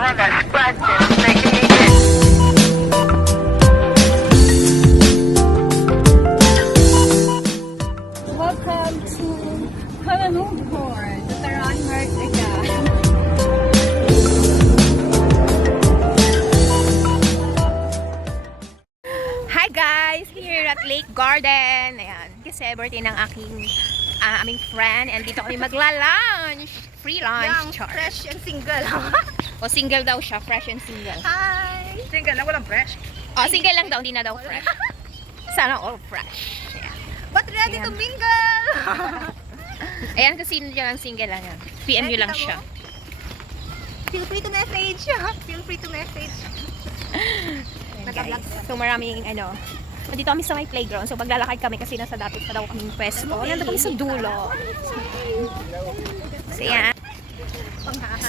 Welcome to Kuala Lumpur, Dataran, Merdeka. Hi guys! Here at Lake Garden. Ayan, kasi birthday ng aming friend. And dito kami magla-lunch. Free lunch. Char. Fresh and single. O single daw siya, fresh and single. Hi! Single lang, walang fresh. O single lang daw, hindi na daw fresh. Sana all fresh. Ayan. But ready to mingle! Ayan kasi dyan ang single lang yan. PM nyo lang siya. Feel free to message. Feel free to message. Guys. So maraming dito kami sa may playground. So paglalakad kami kasi nasa dapat pa daw kaming pwesto. Nandito kami sa dulo. So yan.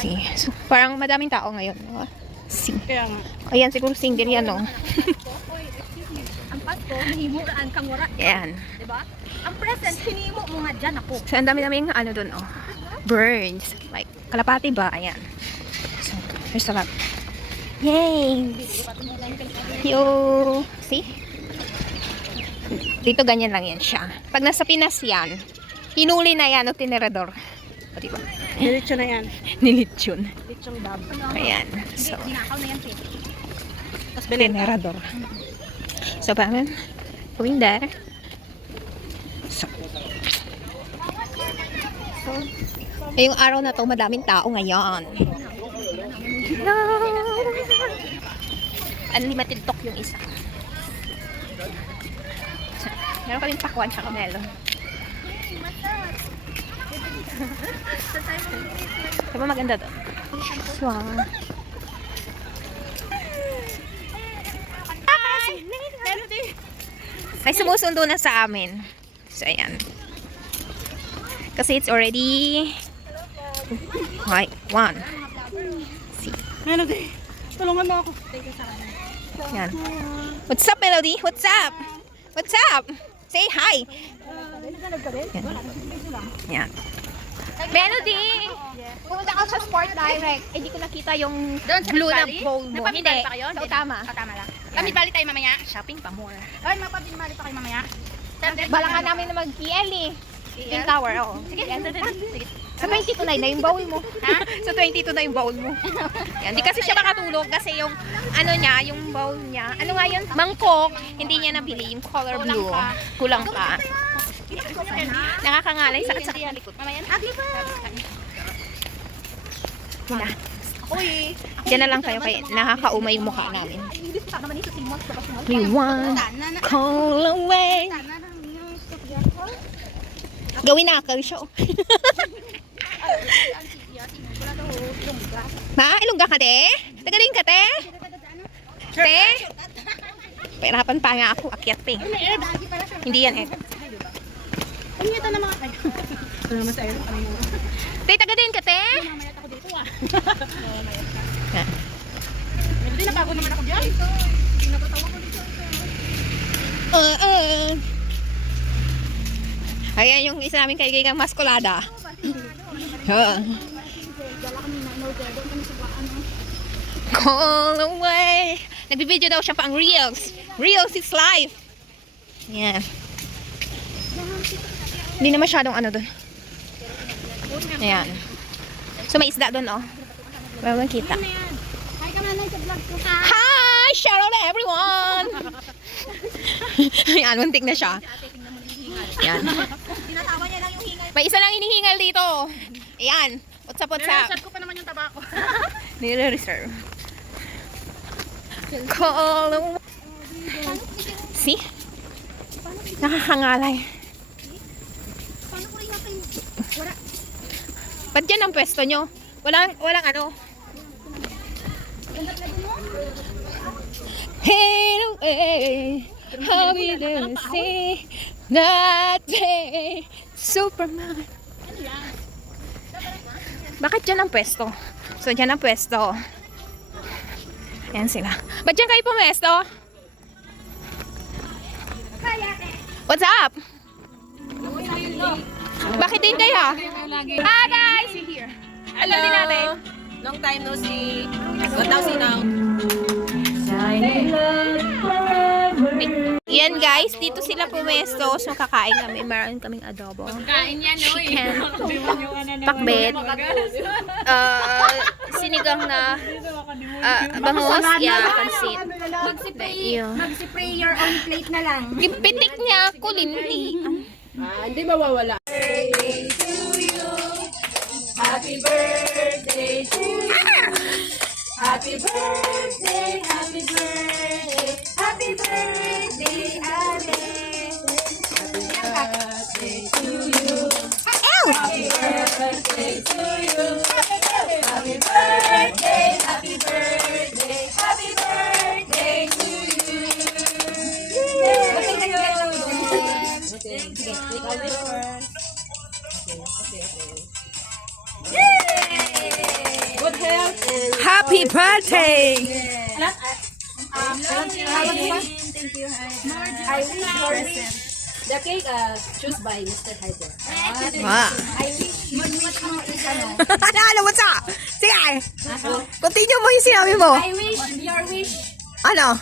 See. So parang madaming tao ngayon. No? See. Ayan siguro single yan no. Ang Pasko, hinimulaan kang wara. Yan. Diba? Ang present, hinimo mo nga dyan ako. So ang dami-daming doon oh. Birds. Like kalapati ba? Ayan. So there's a lot. Yay! Yo! See? Dito ganyan lang yan siya. Pag nasa Pinas yan, hinuli na yan o tinerador. O diba? Diretso na yan. Nilitsyon. Diretsong dab. Ayan. So, Ginakaw na yan, Pin. tinerador. So, parang going there. So, yung araw na to, madaming tao ngayon. No! Unlimited talk yung isa. So, meron kaming pakwan sa kamelo. Diba maganda doon? Wow. May sumusundo na sa amin. So, ayan. Kasi it's already one. See. Melody, tulungan mo ako. Yan. What's up, Melody? What's up? What's up? Say hi. Yan. Yan. Melody! Pumunta ako sa Sport Direct. Eh, di ko nakita yung blue na bowl mo. Hindi. So, tama. Tama lang. Yan. Pamibali tayo mamaya. Shopping pa more. Ay, mapabili tayo mamaya. Balangan namin na mag-PL eh. Pink Tower, oo. Sige. Sige. Sa 22 na yung bowl mo. Ha? Sa 22 na yung bowl mo. Yan. Di kasi siya makatulog kasi yung niya, yung bowl niya. Ano nga yun? Mangkok. Hindi niya nabili yung color blue. Kulang pa. Nakakangalay. Sakit-sakit sa likod. Mamaya na. Agli pa. Yan na. Uy. Diyan na lang kayo kay nakakaumay yung mukha namin. We want call away. Gawin na ako show. Ma, ilongga ka te? Tagaling ka te? Te? Pahirapan pa nga ako, akyat pe. Hindi yan eh. Ano ito na mga kayo? Ano naman sa iyo? Te, tagadin ka te? Mamaya ako dito ah. Ha. Melody, napagod naman ako dyan. Ayan yung isa namin kaibigang maskulada. Call away. Nagbibideo daw siya pang Reels. Reels is life. Yan. Hindi na masyadong doon. Ayan. So may isda doon oh. Wala kita. Hi ka manay sa vlog ko ha. Hi! Shout out to everyone! Ayan, muntik na siya. Ayan. Tinatawa niya lang yung hingal. May isa lang hinihingal dito. Ayan. What's up, what's up? Nire-reserve ko pa naman yung tabako. Nire-reserve. Call away. See? Nakakangalay. Paano ko rin natin? Wala. Ba't dyan ang pwesto nyo? Walang Hey, away. How we didn't see that day. Superman. Bakit dyan ang pwesto? So, dyan ang pwesto. Yan sila. Ba't dyan kayo pumesto? What's up? Bakit din kayo? Ah, guys! Here. Hello din natin. Long time no see. But now see now. Yan guys, dito sila pumesto. So kakain kami. Meron kaming adobo. Chicken. Pakbet. Sinigang na bangus. Yeah, pansit. Mag-spray your own plate na lang. Pitik niya ako, linli. Hindi mawawala. Happy birthday to you. Happy birthday, happy birthday, happy birthday, Ale. Happy birthday to you. Happy birthday to you. Happy birthday, happy birthday, happy birthday to you. Good health. Happy birthday! Thank you. I wish the cake choose by Mr. Hyder. Wow. I wish Ano mo sa? Sige! Continue mo yung sinabi mo. I wish your wish. Ano?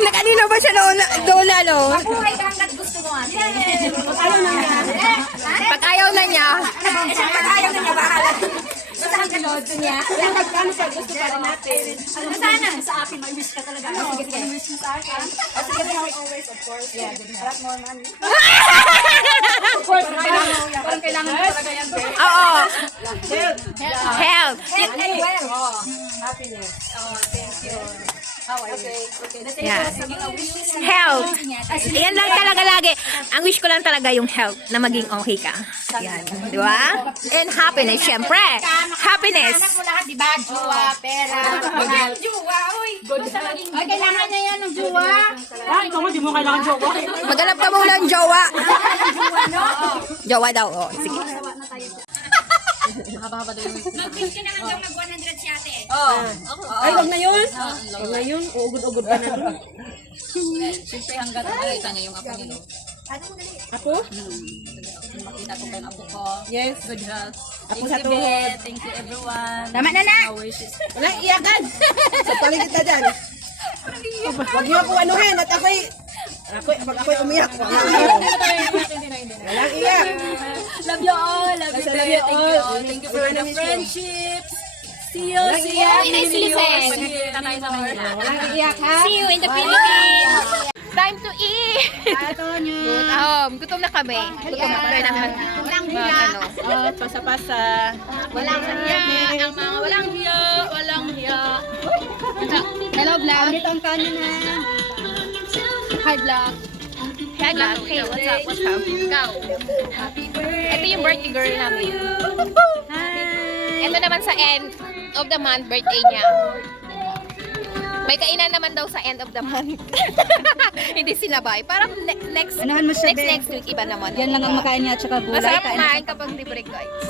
Nakanina ba siya doon no? Mabuhay ka hanggat gusto mo ate. Ayaw na niya. Pag ayaw na niya, Pag ayaw na niya, bahala. Basta hanggang gusto niya. Kano siya gusto pa rin natin. Sana sa akin, may wish ka talaga. Sige, sige. May wish mo sa akin. Sige, always, of course. Yeah, a lot more money. Of course, parang kailangan mo talaga yan. oo. Health. Happiness. Oh, thank you. How are you? Okay. Let's say Yeah. sa mga wishes. Health. Ayan lang talaga lagi. Ang wish ko lang talaga yung health na maging okay ka. Yan. Di ba? And happiness, syempre. Happiness. Anak mo lahat, di ba? Jowa, pera. Jowa, uy. Ay, kailangan niya yan ng jowa. Ikaw mo, di mo kailangan jowa. Maghanap ka muna ng jowa. Jowa daw. Oh, sige. Mag-wish ka naman daw mag-100 si ate. Ay, wag na yun. Wag na yun. Ugod-ugod ka na dun. Siyempre hanggat makita niya yung apo niya. Ako? Makita ko kayo apo ko. Yes. Good health. Ako sa tuhod. Thank you everyone. Tama na na. Our wishes. Walang iyakan. Sa paligid na dyan. Wag niyo ako anuhin at ako'y umiyak. Walang iyak. Love you all. Love you. Love you Thank all. you all. Thank you for the friendships. See you. Walang See you. iyak. Inay siliseng. Kita tayo sa Manila. Walang iyak ha. See you in the Philippines. Time to eat. Gutom na kami. Gutom na kami naman. Ano. Pasa-pasa. Walang hiya. Ang mga walang hiya. Walang hiya. Hello vlog. Dito ang kanin na. Hi vlog. Hi vlog. Hey, what's up? What's up? Ikaw. Ito yung birthday girl namin. Ito naman sa end of the month, birthday niya. May kainan naman daw sa end of the month. Hindi sinabay. Parang next Anahan mo siya, be. next week iba naman. Yan lang ang makain niya at saka gulay. Masarap Kain kumain kapag libre guys.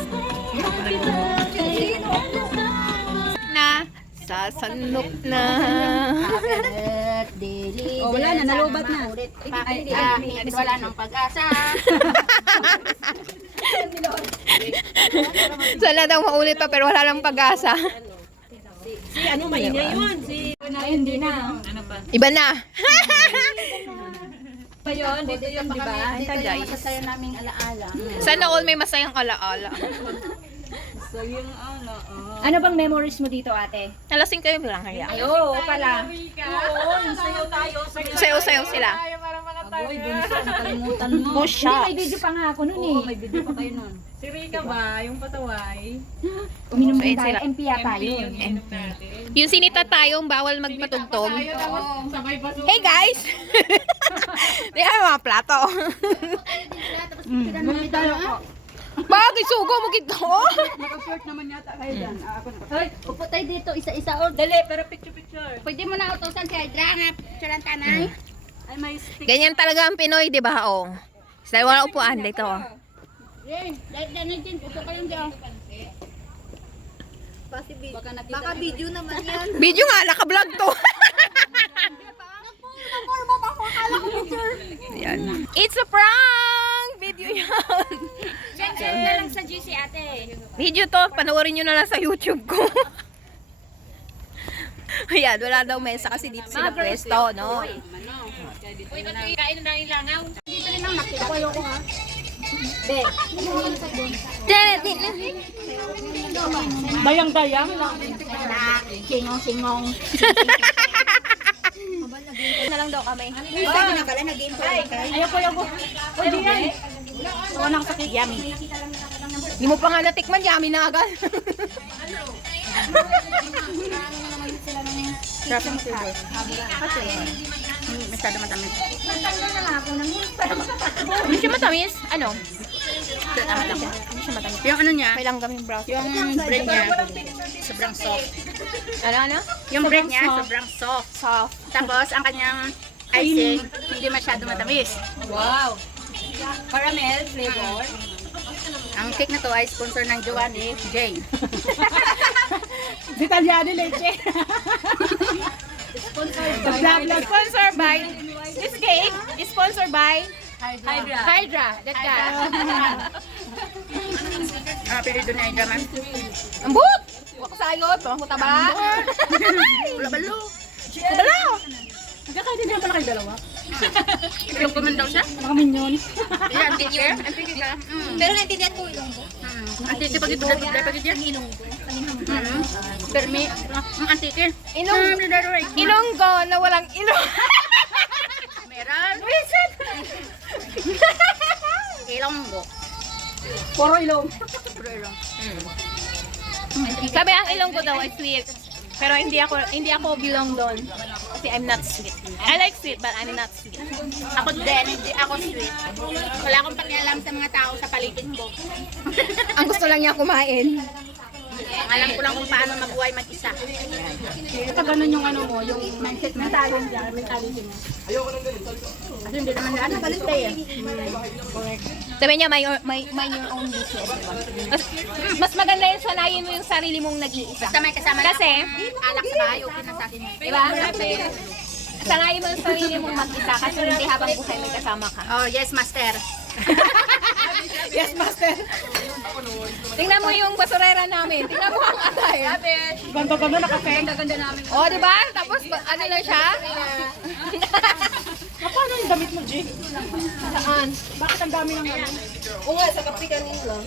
Na sasanok na. Oh, wala na, nalubat na. Wala nang pag-asa. Sana daw maulit pa pero wala lang pag-asa. Si ano, maingay yun. Si... Hindi na. Ano pa? Iba na. Pa yun, dito yun, di ba? Ito guys. Masaya naming alaala. Sana all may masayang alaala. So yung ano, Ano bang memories mo dito, ate? Nalasing kayo bilang kaya. Oo, pala. Oo, sayaw tayo. Sayo-sayo sila. Aboy, bunso, nakalimutan mo. Oh, shucks. May video pa nga ako nun Oo, eh. may video pa kayo nun. Si Rika ba? Yung pataway? Uminom So, din yun tayo. sila. MP yata yun. Yung sinita tayong bawal magpatugtog. Sabay pa Hey guys! Di ay mga plato. Mami tayo po. Bakit sugo mo kito? Naka-short naman yata kayo dyan. Ako na. Hoy, upo tayo dito, isa-isa. Oh, Dali, pero picture-picture. pwede mo na utosan si Hydra na picturean tanay. Ay, may stick. Ganyan talaga ang Pinoy, di ba? Oh. Dahil wala upuan dito. Yan, dahil din, upo ka lang dyan. Baka video naman yan. Video nga, naka-vlog to. Yan. It's a prank! Video yan. lang sa GC ate. Video to, panoorin nyo na lang sa YouTube ko. Ayan, wala daw mesa kasi dito sila pwesto, no? Uy, ba't kain na yung langaw? Dito rin ang nakita ko. Ayoko ha. Dayang-dayang lang. Singong-singong. Na lang daw kami. Sabi na pala, nag-game ko. Ayoko. Pwede yan. Gawa ng sakit. Yummy. Hindi mo pa nga natikman, yummy na agad. Masyado matamis. Hindi siya matamis. Ano? Tama lang. Hindi siya matamis. Yung ano niya, May langgam yung brown. yung bread niya, sobrang soft. Ano? Yung bread niya, sobrang soft. Soft. Tapos, ang kanyang icing, hindi masyado matamis. Wow. Caramel flavor. Ang cake na to ay sponsor ng Giovanni J. Italiano leche. Sponsored by, this cake is sponsored by Hydra. Hydra. That guy. Ang apelido ni Hydra man. Ang buhok! Wako sayot. Ang taba. Wala balo. Dala! Nagkakain din pala kayo dalawa. Yung kuman daw siya. Mga minyon. Yan, teacher. Ang tiki ka. Pero naintindihan ko yung Ang tiki pag ito dati pag ito yan. Permi. Ang tiki. Ilonggo na walang ilong. Meron. Ilonggo. Puro ilong. Puro ilong. Sabi ang ilonggo daw ay sweet. Pero hindi ako belong doon. Kasi I'm not sweet. I like sweet but I'm not sweet. Ako din, hindi ako sweet. Wala akong pakialam sa mga tao sa paligid ko. Ang gusto lang niya kumain. Alam ko lang kung paano mabuhay mag-isa. Ito ganun yung ano mo, yung mindset mo. Mentality dyan, mentality mo. Kasi hindi naman ano, balintay eh. Sabi niya, may your own business. Diba? Mas maganda yung sanayin mo yung sarili mong nag-iisa. Basta may kasama Kasi, na alak sa bahay, okay na sa akin. diba? Sanayin mo yung sarili mong mag-isa kasi hindi habang buhay may kasama ka. Oh, yes, master. Yes, master. Tingnan mo yung basurera namin. Tingnan mo ang atay. Ganda-ganda naka-feng. Oh, di ba? Tapos ano na siya? Paano yung damit mo, Jake? Saan? Bakit ang dami ng ano? Oo nga, sa kape kanina lang.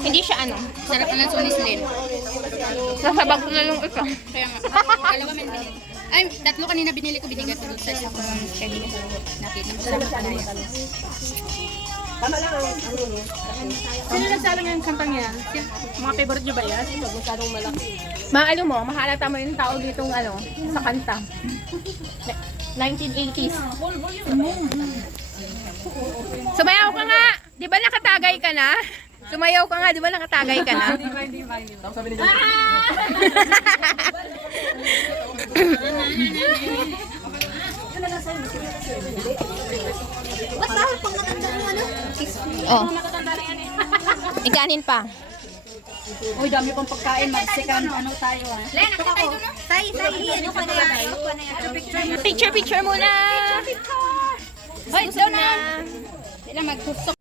Hindi siya ano. Sarap na lang sunis din. Nasabag ko na lang ito. Kaya nga, dalawa man binili. Ay, tatlo kanina binili ko, binigay ko doon sa isa ko ng kaibigan. Nakita mo sa panaya. Tama lang ang ano niya. Sino nagsalang yung kantang yan? Mga favorite nyo ba yan? Masyadong malaki. Maano mo, mahalata mo yung tao ditong ano, sa kanta. 1980s. Sumayaw ka nga! Di ba nakatagay ka na? Sumayaw ka nga, di ba nakatagay ka na? Ba't dahil pang matanda yung ano? Oh. Ikanin pa. Uy, dami pang pagkain. Mag-second ano tayo ah. Len, nakita tayo doon, no? Tay, ano pa na yan? Picture muna! Hoy, doon na! Sila mag-gusto